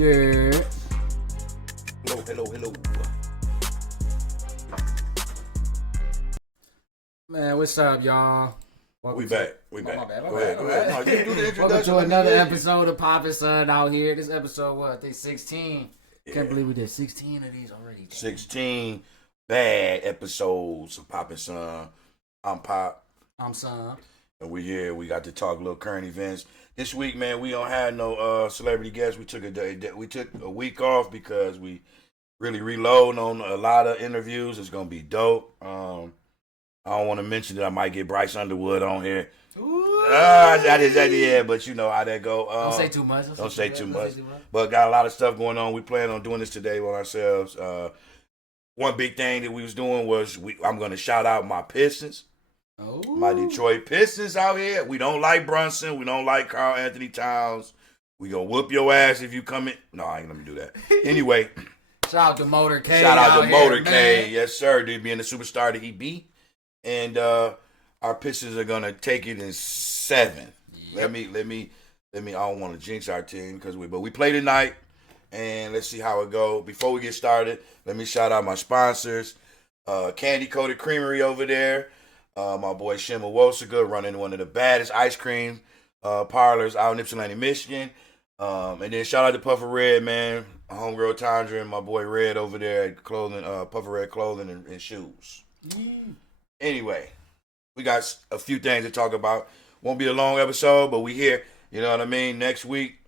Yeah. Hello. Man, what's up, y'all? We back. My bad. Go ahead. No, you do the introduction. Welcome to another episode of Poppin' Sun out here. This episode, what? I think 16. Yeah. Can't believe we did 16 of these already. 16 bad episodes of Poppin' Sun. I'm Pop. I'm Sun. And we here. We got to talk a little current events. This week, man, we don't have no celebrity guests. We took a week off because we really reloading on a lot of interviews. It's gonna be dope. I don't want to mention that I might get Bryce Underwood on here. Yeah, but you know how that go. Don't say too much. Don't say too much. But got a lot of stuff going on. We plan on doing this today on ourselves. One big thing that we was doing was I'm going to shout out my Pistons. Oh. My Detroit Pistons out here. We don't like Brunson. We don't like Karl Anthony Towns. We gonna whoop your ass if you come in. No, I ain't let me do that. Anyway. Shout out to Motor K. Shout out to Motor K. Yes, sir. Dude, being the superstar that he be. And our Pistons are gonna take it in 7. Yep. Let me. I don't want to jinx our team but we play tonight, and let's see how it go. Before we get started, let me shout out my sponsors, Candy Coated Creamery over there. My boy Shima Wosiga running one of the baddest ice cream parlors out in Ypsilanti, Michigan. And then shout out to Puffer Red, man, homegirl Tandra and my boy Red over there at clothing, Puffer Red Clothing and Shoes. Anyway, we got a few things to talk about. Won't be a long episode, but we here. You know what I mean? Next week,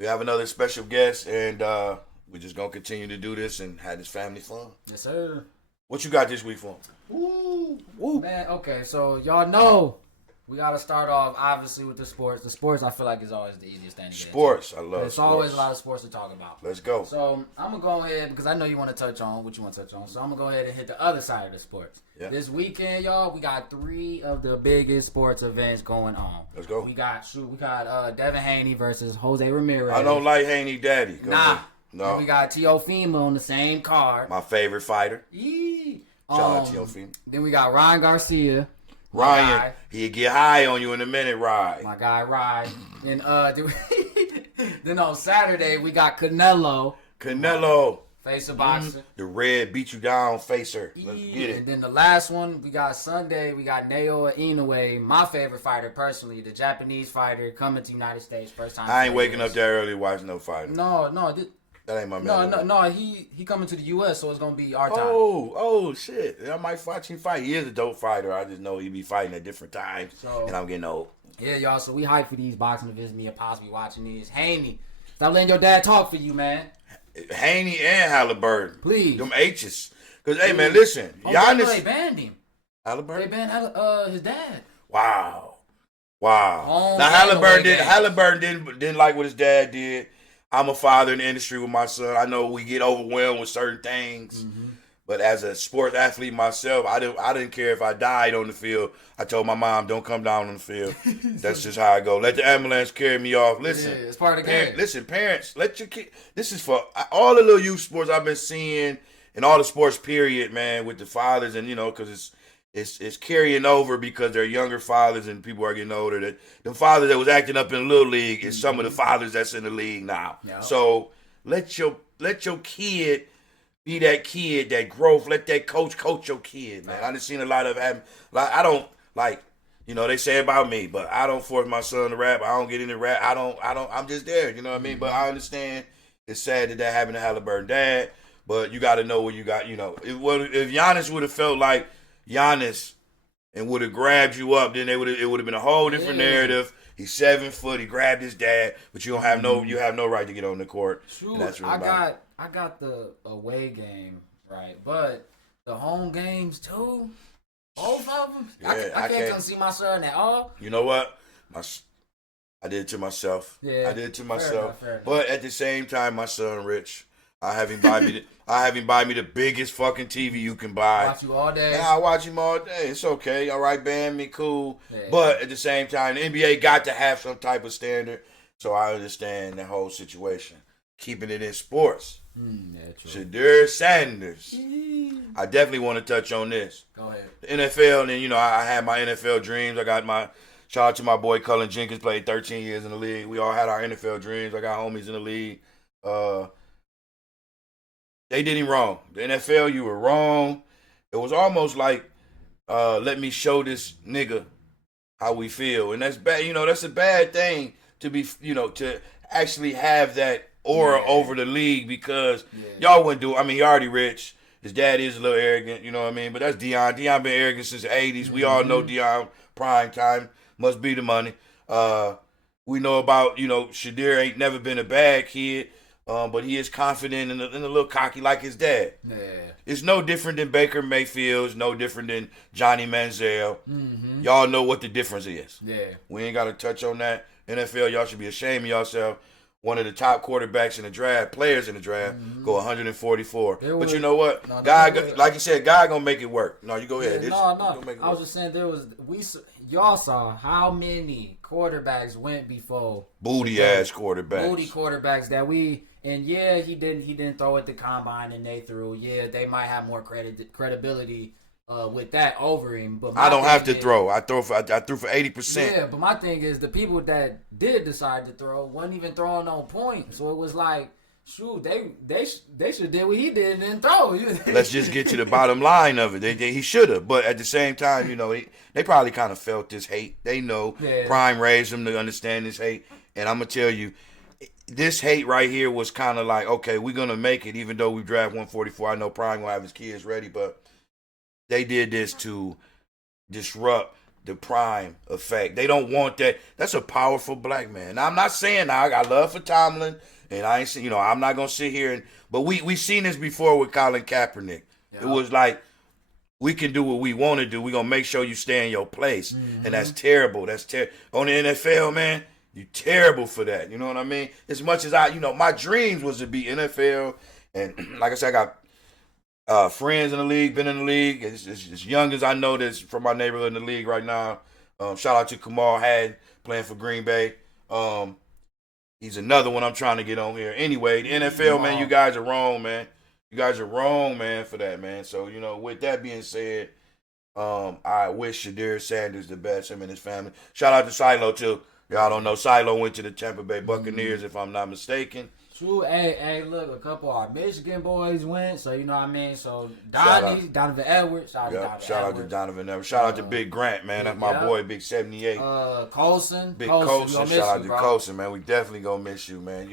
we have another special guest, and we're just going to continue to do this and have this family fun. Yes, sir. What you got this week for? Woo. Man, okay, so y'all know we got to start off, obviously, with the sports. The sports, I feel like, is always the easiest thing to get Sports, into. I love There's always a lot of sports to talk about. Let's go. So I'm going to go ahead, because I know you want to touch on what you want to touch on, so I'm going to go ahead and hit the other side of the sports. Yeah. This weekend, y'all, we got 3 of the biggest sports events going on. Let's go. We got Devin Haney versus Jose Ramirez. I don't like Haney Daddy. No. And we got Teofimo on the same card. My favorite fighter. Shout out Teofimo. Then we got Ryan Garcia. Ryan, he'll get high on you in a minute, Ryan. My guy, Ryan. And then on Saturday, we got Canelo. Face a boxer. The red beat you down facer. Let's get it. And then the last one, we got Sunday, we got Naoya Inoue, my favorite fighter personally, the Japanese fighter coming to the United States first time. I ain't waking up that early to watch no fighter. No. That ain't my man. No. He coming to the U.S., so it's gonna be our time. Oh shit! I might watch him fight. He is a dope fighter. I just know he be fighting at different times, and I'm getting old. Yeah, y'all. So we hyped for these boxing events. Me and Pops be watching these. Haney, stop letting your dad talk for you, man. Haney and Halliburton, please. Them H's. Cause hey, man, listen. Giannis. They banned him. Halliburton. They banned his dad. Wow. Now Halliburton didn't like what his dad did. I'm a father in the industry with my son. I know we get overwhelmed with certain things, but as a sports athlete myself, I didn't care if I died on the field. I told my mom, "Don't come down on the field." That's just how I go. Let the ambulance carry me off. Listen, it's part of the game. Listen, parents, let your kid. This is for all the little youth sports I've been seeing and all the sports. Period, man, with the fathers and because it's carrying over because they're younger fathers and people are getting older. That the father that was acting up in Little League is some of the fathers that's in the league now. Yep. So let your kid be that kid, that growth. Let that coach your kid, man. I done seen a lot of having. Like I don't like. They say about me, but I don't force my son to rap. I don't get into rap. I don't. I'm just there. You know what I mean? But I understand. It's sad that happened to Halliburton dad. But you got to know what you got. If Giannis would have felt like Giannis and would have grabbed you up, then it would have been a whole different narrative. He's 7 foot. He grabbed his dad, but you don't have you have no right to get on the court. True. I got the away game right, but the home games too. Both of them. Yeah, I can't come see my son at all. You know what? I did it to myself. Yeah, I did it to myself. Fair enough. But at the same time, my son Rich. I have him buy me the biggest fucking TV you can buy. Watch you all day. Yeah, I watch him all day. It's okay. All right, ban me, cool. Yeah. But at the same time, the NBA got to have some type of standard. So I understand the whole situation. Keeping it in sports. Shedeur Sanders. I definitely want to touch on this. Go ahead. The NFL, and I had my NFL dreams. I got my shout out to my boy Cullen Jenkins, played 13 years in the league. We all had our NFL dreams. I got homies in the league. They did him wrong. The NFL, you were wrong. It was almost like, let me show this nigga how we feel. And that's bad. That's a bad thing to be, to actually have that aura over the league because y'all wouldn't do it. I mean, he already rich. His dad is a little arrogant, you know what I mean? But that's Deion. Deion been arrogant since the 80s. We all know Deion, prime time, must be the money. We know about, Shedeur ain't never been a bad kid. But he is confident and a little cocky like his dad. Yeah. It's no different than Baker Mayfield. It's no different than Johnny Manziel. Y'all know what the difference is. Yeah. We ain't got to touch on that. NFL, y'all should be ashamed of yourself. One of the top quarterbacks in the draft, players in the draft, go 144. But you know what? No, God, like you said, God gonna make it work. No, you go ahead. Yeah, I was just saying y'all saw how many quarterbacks went before booty ass quarterbacks. Booty quarterbacks that he didn't throw at the combine and they threw. Yeah, they might have more credibility with that over him. But I don't have to throw. I threw for 80%. Yeah, but my thing is the people that did decide to throw wasn't even throwing on point. So it was like, shoot, they should did what he did and then throw. Let's just get to the bottom line of it. He should have, but at the same time, they probably kind of felt this hate. They know Prime raised them to understand this hate, and I'm gonna tell you, this hate right here was kind of like, okay, we're gonna make it, even though we draft 144. I know Prime gonna have his kids ready, but they did this to disrupt the Prime effect. They don't want that. That's a powerful black man. Now, I'm not saying I got love for Tomlin. And I ain't, I'm not gonna sit here but we seen this before with Colin Kaepernick. Yeah. It was like, we can do what we want to do. We gonna make sure you stay in your place, and that's terrible. That's terrible on the NFL, man. You terrible for that. You know what I mean? As much as my dreams was to be NFL, and like I said, I got friends in the league, been in the league. As young as I know this from my neighborhood in the league right now. Shout out to Kamal Haddon playing for Green Bay. He's another one I'm trying to get on here. Anyway, the NFL, man, you guys are wrong, man. You guys are wrong, man, for that, man. So, with that being said, I wish Shedeur Sanders the best, him and his family. Shout out to Silo, too. Y'all don't know, Silo went to the Tampa Bay Buccaneers, if I'm not mistaken. True. Hey, look, a couple of our Michigan boys went, so you know what I mean? So, Donovan Edwards. Shout out to Donovan Edwards. Shout out to Big Grant, man. That's my boy, Big 78. Colson. Big Colson. Shout out to Colson, man. We definitely gonna miss you, man.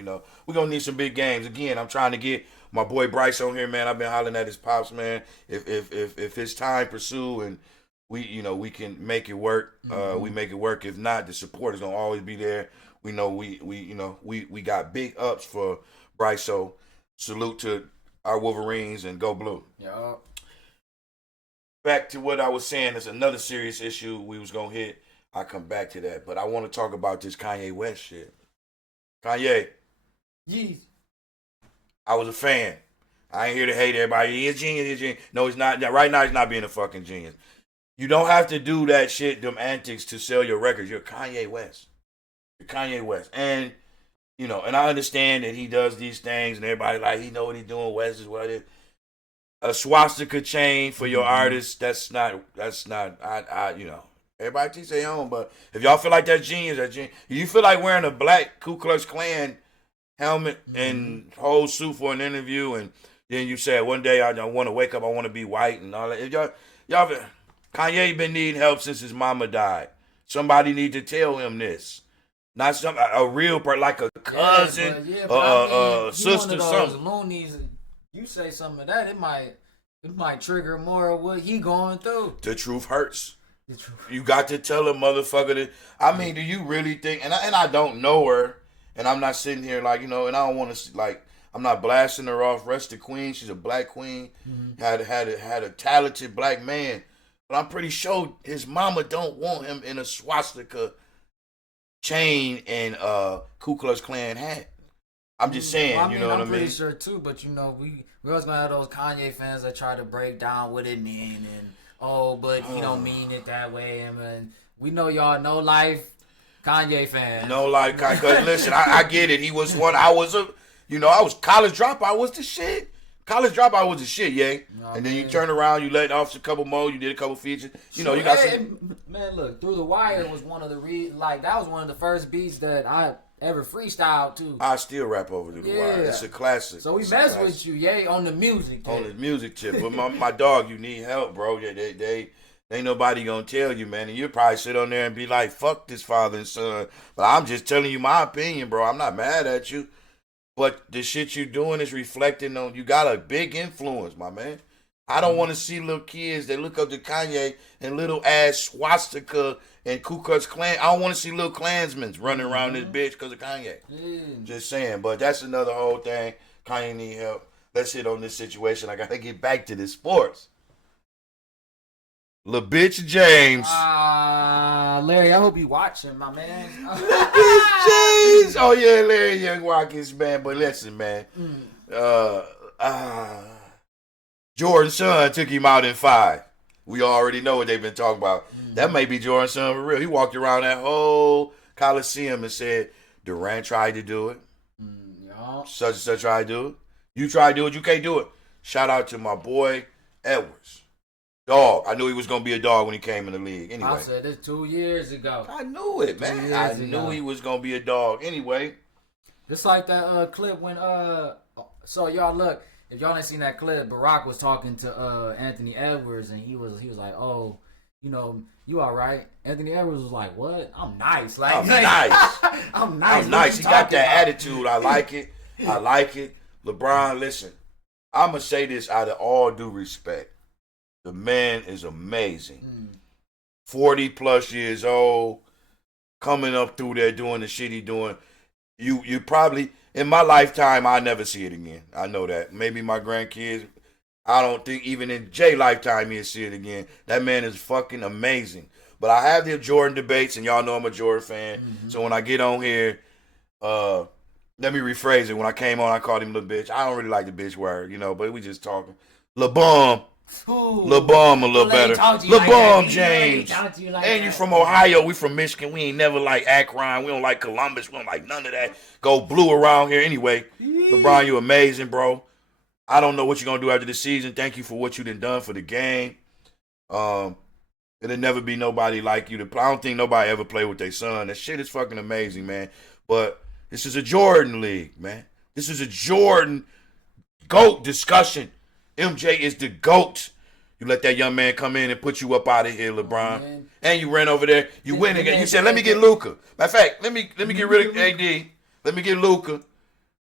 We're gonna need some big games. Again, I'm trying to get my boy Bryce on here, man. I've been hollering at his pops, man. If it's time, pursue, and we can make it work. We make it work. If not, the support is gonna always be there. We know we got big ups for Bryce, so salute to our Wolverines and go blue. Yeah. Back to what I was saying, there's another serious issue we was gonna hit. I'll come back to that, but I want to talk about this Kanye West shit. Kanye. Yeez. I was a fan. I ain't here to hate everybody. He's a genius. No, he's not. Right now, he's not being a fucking genius. You don't have to do that shit, them antics to sell your records. You're Kanye West. Kanye West. And, and I understand that he does these things and everybody like, he know what he's doing. West is what it is. A swastika chain for your artist, that's not, everybody teach their own, but if y'all feel like that's genius, If you feel like wearing a black Ku Klux Klan helmet and whole suit for an interview, and then you say, one day I want to wake up, I want to be white and all that. If y'all, Kanye been needing help since his mama died. Somebody need to tell him this. Not a real part, like a cousin, sister, something. Loonies, you say some of that, it might trigger more of what he going through. The truth hurts. You got to tell a motherfucker that. I mean, do you really think? And I don't know her, and I'm not sitting here like and I don't want to I'm not blasting her off. Rest the queen. She's a black queen. Had a talented black man, but I'm pretty sure his mama don't want him in a swastika chain and Ku Klux Klan hat. I'm just saying, what I mean? I'm pretty sure too, but we always gonna have those Kanye fans that try to break down what it mean and but he don't mean it that way. And we know y'all no life Kanye fans. No life, cause listen, I get it. He was one. I was I was college dropout. Was the shit. College dropout was the shit, yeah. And then you turn around, you let off a couple more, you did a couple features. You got some. Man, look, Through the Wire was one of the that was one of the first beats that ever freestyled too. I still rap over the wire. It's a classic. So we mess with you, on the music tip. On the music tip. But my dog, you need help, bro. They ain't nobody gonna tell you, man. And you'll probably sit on there and be like, fuck this father and son. But I'm just telling you my opinion, bro. I'm not mad at you. But the shit you doing is reflecting on, you got a big influence, my man. I don't want to see little kids that look up to Kanye and little ass swastika and Ku Klux Klan. I don't want to see little Klansmen running around this bitch because of Kanye. Just saying. But that's another whole thing. Kanye need help. Let's hit on this situation. I got to get back to the sports. Lil bitch James. Larry, I hope you watching, my man. Bitch James. Oh, yeah, Larry Young Watkins, man. But listen, man. Jordan's son took him out in 5. We already know what they've been talking about. That may be Jordan's son for real. He walked around that whole Coliseum and said, Durant tried to do it. Such and such tried to do it. You try to do it, you can't do it. Shout out to my boy Edwards. Dog. I knew he was going to be a dog when he came in the league. Anyway. I said this 2 years ago. I knew it, man. I knew he was going to be a dog. Anyway. Just like that clip when, so y'all look, if y'all ain't seen that clip, Barack was talking to Anthony Edwards, and he was like, oh, you all right? Anthony Edwards was like, what? I'm nice. Like, I'm nice. I'm nice. I'm nice. He got that attitude. I like it. I like it. LeBron, listen, I'm going to say this out of all due respect. The man is amazing. 40 plus years old, coming up through there doing the shit he doing. You probably, in my lifetime, I'll never see it again. I know that. Maybe my grandkids, I don't think even in Jay's lifetime he'll see it again. That man is fucking amazing. But I have the Jordan debates, and y'all know I'm a Jordan fan. So when I get on here, let me rephrase it. When I came on, I called him little bitch. I don't really like the bitch word, but we just talking. LeBron. LeBron a little better. LeBron James. And you from Ohio. We from Michigan. We ain't never like Akron. We don't like Columbus. We don't like none of that. Go blue around here. Anyway, LeBron, you amazing, bro. I don't know what you're going to do after the season. Thank you for what you done for the game. It'll never be nobody like you to play. I don't think nobody ever played with their son. That shit is fucking amazing, man. But this is a Jordan league, man. This is a Jordan GOAT discussion. MJ is the GOAT. You let that young man come in and put you up out of here, LeBron. And you ran over there. You win again. You said, let me get Luka. Matter of fact, let me get rid of AD. Let me get Luka.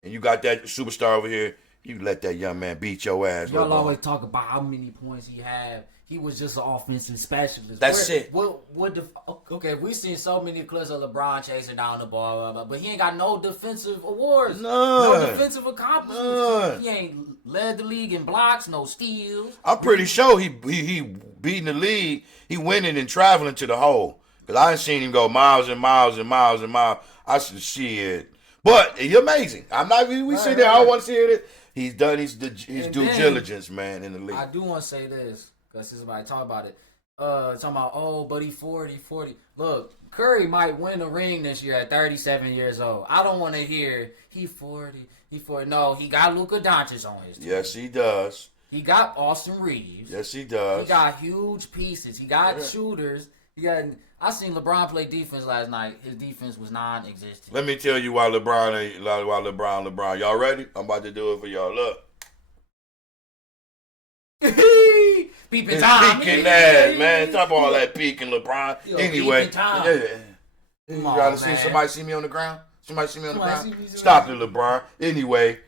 And you got that superstar over here. You let that young man beat your ass. Y'all always talk about how many points he had. He was just an offensive specialist. That's it. Okay, we've seen so many clips of LeBron chasing down the ball, but he ain't got no defensive awards. No defensive accomplishments. He ain't led the league in blocks, no steals. I'm pretty sure he beating the league. He winning and traveling to the hole. Because I ain't seen him go miles and miles and miles and miles. I should see it. But he's amazing. I'm not. We sit there. I want to see it. He's done his due diligence, man, in the league. I do want to say this. Because somebody talk about it. Talking about, but he 40. Look, Curry might win a ring this year at 37 years old. I don't want to hear he 40. No, he got Luka Doncic on his team. Yes, he does. He got Austin Reeves. Yes, he does. He got huge pieces. He got shooters. I seen LeBron play defense last night. His defense was non-existent. Let me tell you why LeBron. Y'all ready? I'm about to do it for y'all. Look. Peeping time. Peeking ass, man. Stop all that peeking, LeBron. Anyway. You trying to see somebody see me on the ground? Stop it, LeBron. Anyway,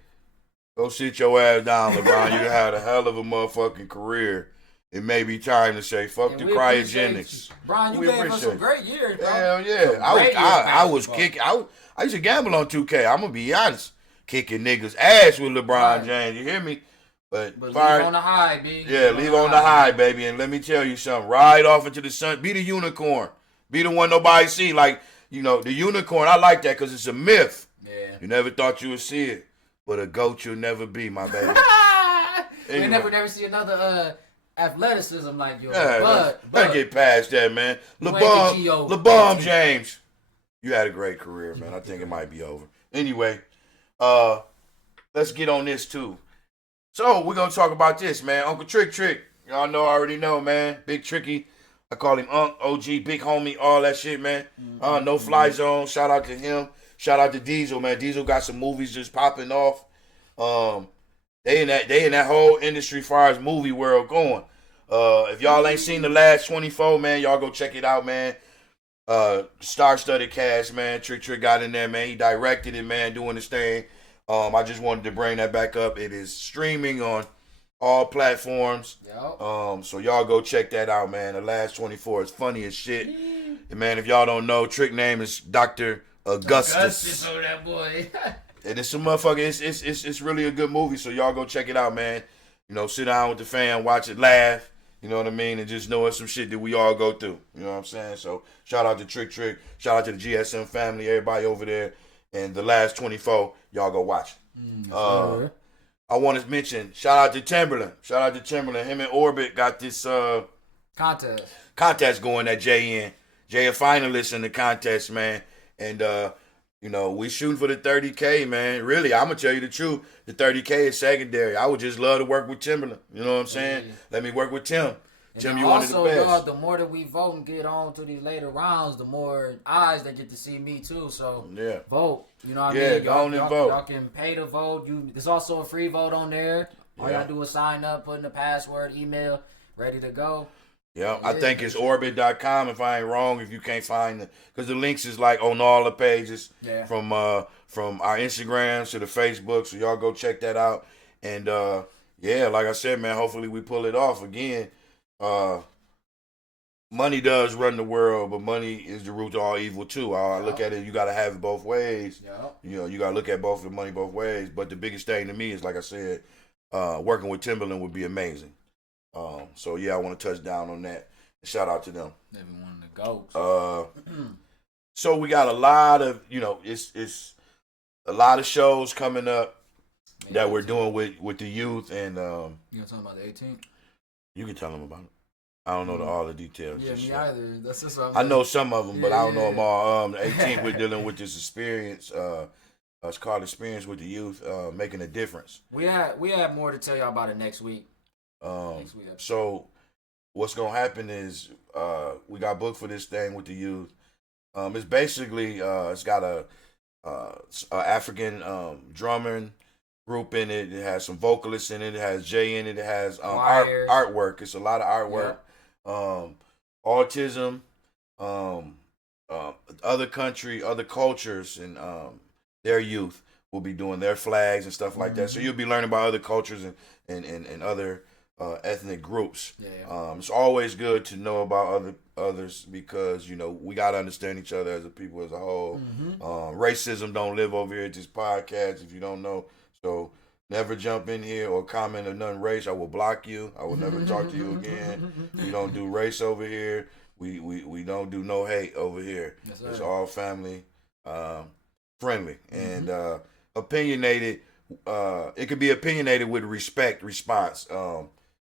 go sit your ass down, LeBron. You had a hell of a motherfucking career. It may be time to say, fuck the cryogenics. Brian, you gave us some great years, bro. Hell yeah. I was kicking. I used to gamble on 2K. I'm going to be honest. Kicking niggas' ass with LeBron James. You hear me? But leave on the high, baby. Yeah, leave on the high, baby. And let me tell you something. Ride off into the sun. Be the unicorn. Be the one nobody see. Like, the unicorn, I like that because it's a myth. Yeah. You never thought you would see it. But a goat you'll never be, my baby. Anyway. You never see another athleticism like yours. Yeah, let's get past that, man. LeBron James. You had a great career, man. I think it might be over. Anyway, let's get on this, too. So, we're going to talk about this, man. Uncle Trick. Y'all already know, man. Big Tricky. I call him OG, big homie, all that shit, man. No Fly Zone. Shout out to him. Shout out to Diesel, man. Diesel got some movies just popping off. They in that whole industry far as movie world going. If y'all ain't seen The Last 24, man, y'all go check it out, man. Star-studded cast, man. Trick got in there, man. He directed it, man, doing his thing. I just wanted to bring that back up. It is streaming on all platforms. Yep. So y'all go check that out, man. The Last 24 is funny as shit. And man, if y'all don't know, Trick name is Dr. Augustus. Oh, that boy. And it's some motherfucker. It's really a good movie. So y'all go check it out, man. You know, sit down with the fam, watch it, laugh. You know what I mean? And just know it's some shit that we all go through. You know what I'm saying? So shout out to Trick. Shout out to the GSM family, everybody over there. And The Last 24, y'all go watch it. I want to mention, shout out to Timberland. Him and Orbit got this contest going at JN. Jay a finalist in the contest, man. And, you know, we shooting for the 30K, man. Really, I'm going to tell you the truth. The 30K is secondary. I would just love to work with Timberland. You know what I'm saying? Yeah. Let me work with Tim. Tim, you one of the best. Also, the more that we vote and get on to these later rounds, the more eyes they get to see me, too. So, yeah, vote. You know what I mean? Yeah, go on and vote. Y'all can pay to vote. There's also a free vote on there. All y'all do is sign up, put in the password, email, ready to go. Yeah, I think it's orbit.com if I ain't wrong, if you can't find it. Because the links is like on all the pages from our Instagrams to the Facebook. So y'all go check that out. And yeah, like I said, man, hopefully we pull it off again. Money does run the world, but money is the root to all evil too. I look at it, you got to have it both ways. You know, you got to look at both the money both ways. But the biggest thing to me is, like I said, working with Timberland would be amazing. So yeah, I want to touch down on that. Shout out to them. Everyone the goats. So we got a lot of, you know, it's a lot of shows coming up that we're doing with the youth, and you gonna talk about the 18th? You can tell them about it. I don't know all the details. Yeah, me either. That's just what I know some of them, but I don't know them all. The 18th, we're dealing with this experience. It's called Experience with the Youth, making a difference. We have more to tell y'all about it next week. So what's gonna happen is we got booked for this thing with the youth. It's basically it's got a African drumming group in it. It has some vocalists in it. It has Jay in it. It has artwork. It's a lot of artwork. Autism, other cultures, and their youth will be doing their flags and stuff like that. So you'll be learning about other cultures and other ethnic groups. It's always good to know about others because, you know, we got to understand each other as a people as a whole. Racism don't live over here at this podcast, if you don't know. So never jump in here or comment on nothing race. I will block you. I will never talk to you again. We don't do race over here. We don't do no hate over here. It's all family friendly and opinionated. It could be opinionated with response.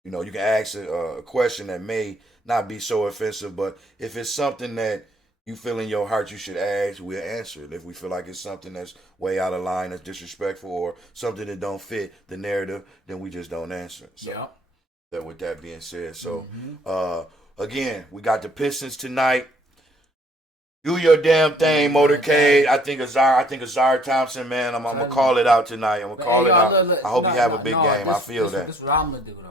You know, you can ask a question that may not be so offensive, but if it's something that you feel in your heart you should ask, we'll answer it. If we feel like it's something that's way out of line, that's disrespectful, or something that don't fit the narrative, then we just don't answer it. So that with that being said, so again, we got the Pistons tonight. Do your damn thing, Motorcade. I think Azar Thompson, man. I'm gonna call it out tonight. I'm gonna call it out. Look, I hope you have a big game. I feel that. This is what I'm gonna do though.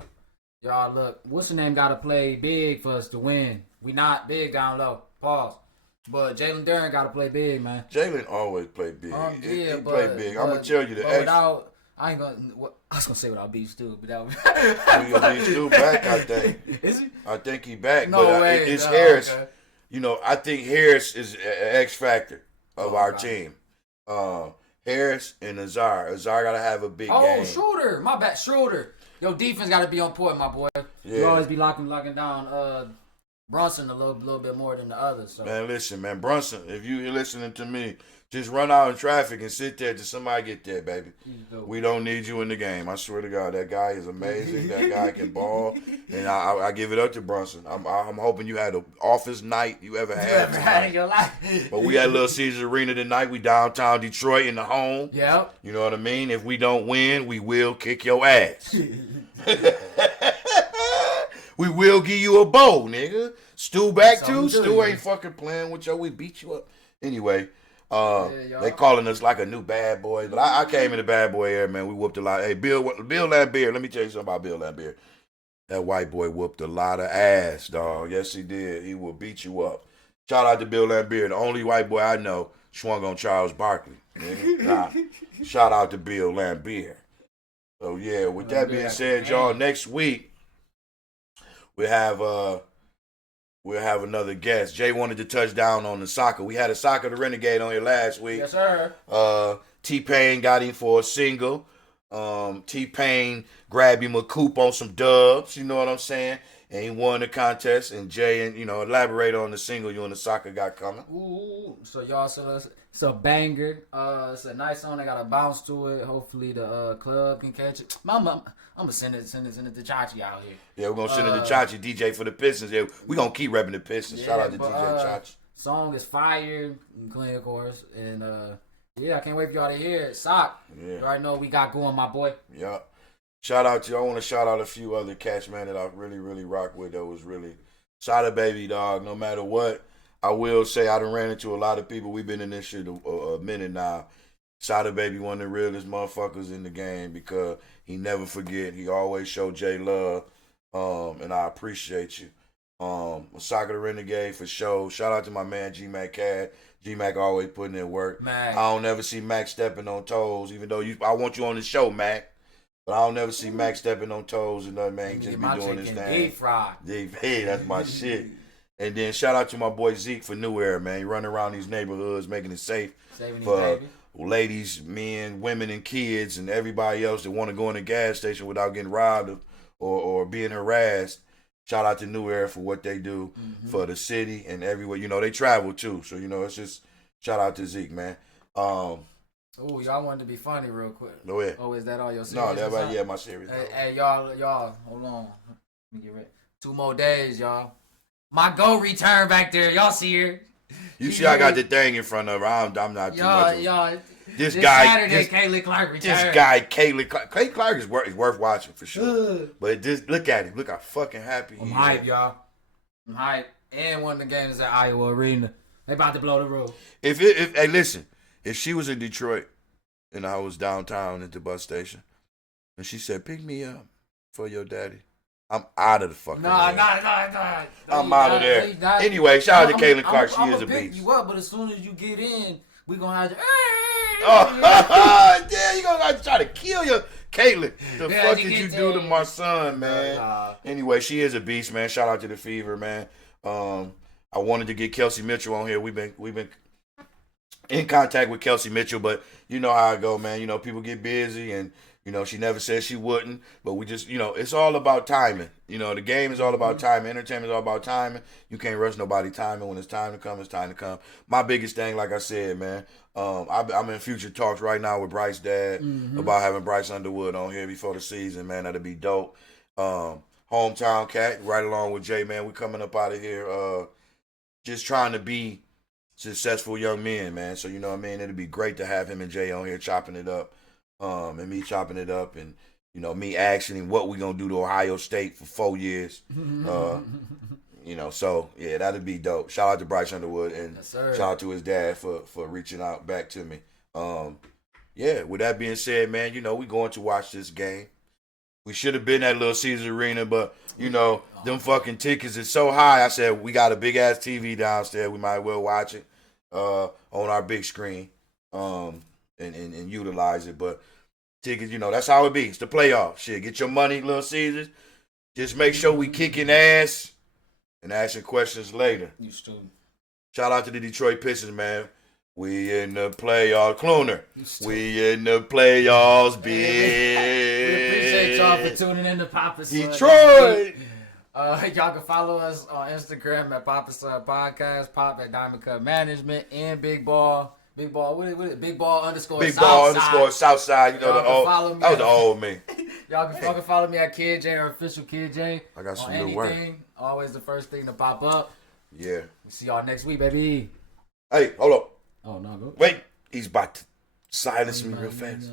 Y'all look, what's the name? Got to play big for us to win. We not big down low. Pause. But Jalen Duren got to play big, man. Jalen always play big. He play big. I'm gonna tell you the without, I ain't gonna. I was gonna say without beat Stu, but that was. Beat Stu back, I think. Is he? I think he back. No but way. It's Harris. Okay. You know, I think Harris is an X factor of our team. Harris and Azar. Azar gotta have a big game. Oh, Schroeder. My bad, Schroeder. Your defense gotta be on point, my boy. Yeah. You always be locking down Brunson a little bit more than the others. So. Man, listen, man, Brunson, if you're listening to me, just run out in traffic and sit there till somebody get there, baby. We don't need you in the game. I swear to God, that guy is amazing. That guy can ball, and I give it up to Brunson. I'm hoping you had the office night you ever had in your life. But we had Little Caesars Arena tonight. We downtown Detroit in the home. Yep. You know what I mean? If we don't win, we will kick your ass. We will give you a bow, nigga. Stu back too. Stu ain't fucking playing with you. We beat you up. Anyway, They calling us like a new bad boy, but I came in the bad boy era, man. We whooped a lot. Hey, Bill Lambier, let me tell you something about Bill Lambier. That white boy whooped a lot of ass, dog. Yes, he did. He will beat you up. Shout out to Bill Lambier, the only white boy I know swung on Charles Barkley. Nah, shout out to Bill Lambier. So yeah, with that being said, y'all, next week we'll have another guest. Jay wanted to touch down on the soccer. We had a Soccer the Renegade on here last week. Yes, sir. T-Pain got him for a single. T-Pain grabbed him a coupe on some dubs, you know what I'm saying? And he won the contest. And Jay, and elaborate on the single you and the soccer got coming. Ooh, so y'all, it's a banger. It's a nice song. They got a bounce to it. Hopefully the club can catch it. I'm gonna send it to Chachi out here. Yeah, we're gonna send it to Chachi, DJ for the Pistons. Yeah, we gonna keep repping the Pistons. Shout out to DJ Chachi. Song is fire and clean, of course, and yeah, I can't wait for y'all to hear it. Sock. Yeah. You already know what we got going, my boy. Yeah. Shout out to you. I want to shout out a few other cats, man, that I really, really rock with. That was really Sada Baby, dog. No matter what, I will say I done ran into a lot of people. We've been in this shit a minute now. Sada Baby, one of the realest motherfuckers in the game because he never forget. He always show Jay love, and I appreciate you. Soccer the Renegade for sure. Shout out to my man G-Mac Cad. G-Mac always putting in work. Mac. I don't never see Mac stepping on toes, even though I want you on the show, Mac. But I don't never see Mac stepping on toes and nothing, man. He just be doing his thing. Deep fried. Hey, that's my shit. And then shout out to my boy Zeke for New Era, man. He running around these neighborhoods making it safe for ladies, men, women, and kids, and everybody else that want to go in a gas station without getting robbed or being harassed. Shout out to New Era for what they do for the city and everywhere. They travel too. So, it's just shout out to Zeke, man. Oh, y'all wanted to be funny real quick. Go ahead. Oh, is that all your series? No, my series. Hey, y'all, hold on. Let me get ready. 2 more days, y'all. My go return back there. Y'all see her. You see I got the thing in front of her. I'm not too much. Y'all, this guy, Saturday, Kaylee Clark returned. This guy, Kaylee Clark is worth watching for sure. But just look at him. Look how fucking happy he is. I'm hype, y'all. I'm hype. And one of the games at Iowa Arena. They about to blow the roof. Hey, listen. If she was in Detroit and I was downtown at the bus station and she said, pick me up for your daddy, I'm out of the fucking No. I'm out of there. Anyway, shout out to Kaylee Clark. She is a beast. I'm pick you up, but as soon as you get in, we going to have to... yeah, you going to have to try to kill your Kaylee. The fuck did you do to my son, man? Anyway, she is a beast, man. Shout out to the Fever, man. I wanted to get Kelsey Mitchell on here. We've been in contact with Kelsey Mitchell, but you know how I go, man. People get busy and, she never said she wouldn't, but we just, it's all about timing. The game is all about timing. Entertainment is all about timing. You can't rush nobody timing. When it's time to come, it's time to come. My biggest thing, like I said, man, I'm in future talks right now with Bryce's dad about having Bryce Underwood on here before the season, man. That'd be dope. Hometown cat, right along with Jay, man. We coming up out of here just trying to be successful young men, man. So, you know what I mean? It'd be great to have him and Jay on here chopping it up. And me chopping it up and, me asking what we going to do to Ohio State for 4 years. So, yeah, that'd be dope. Shout out to Bryce Underwood and shout out to his dad for reaching out back to me. Yeah, with that being said, man, we going to watch this game. We should have been at Little Caesars Arena, but, them fucking tickets is so high. I said, we got a big-ass TV downstairs. We might well watch it on our big screen. And utilize it. But tickets, that's how it be. It's the playoffs. Shit, get your money, Little Caesars. Just make sure we kicking ass and asking questions later. You stupid. Shout out to the Detroit Pistons, man. We in the playoffs. Cloner. We in the playoffs, bitch. We appreciate y'all for tuning in to Papa Son. Detroit. Y'all can follow us on Instagram at Papa Son Podcast, Pop at Diamond Cut Management, and Big Ball. Big Ball, what is it? Big Ball underscore Big Ball underscore Southside. That was the old me. Y'all can follow me at Kid J or official Kid J. I got some new work. Always the first thing to pop up. Yeah. We see y'all next week, baby. Hey, hold up. Oh, no, go. Wait. He's about to silence me real fast.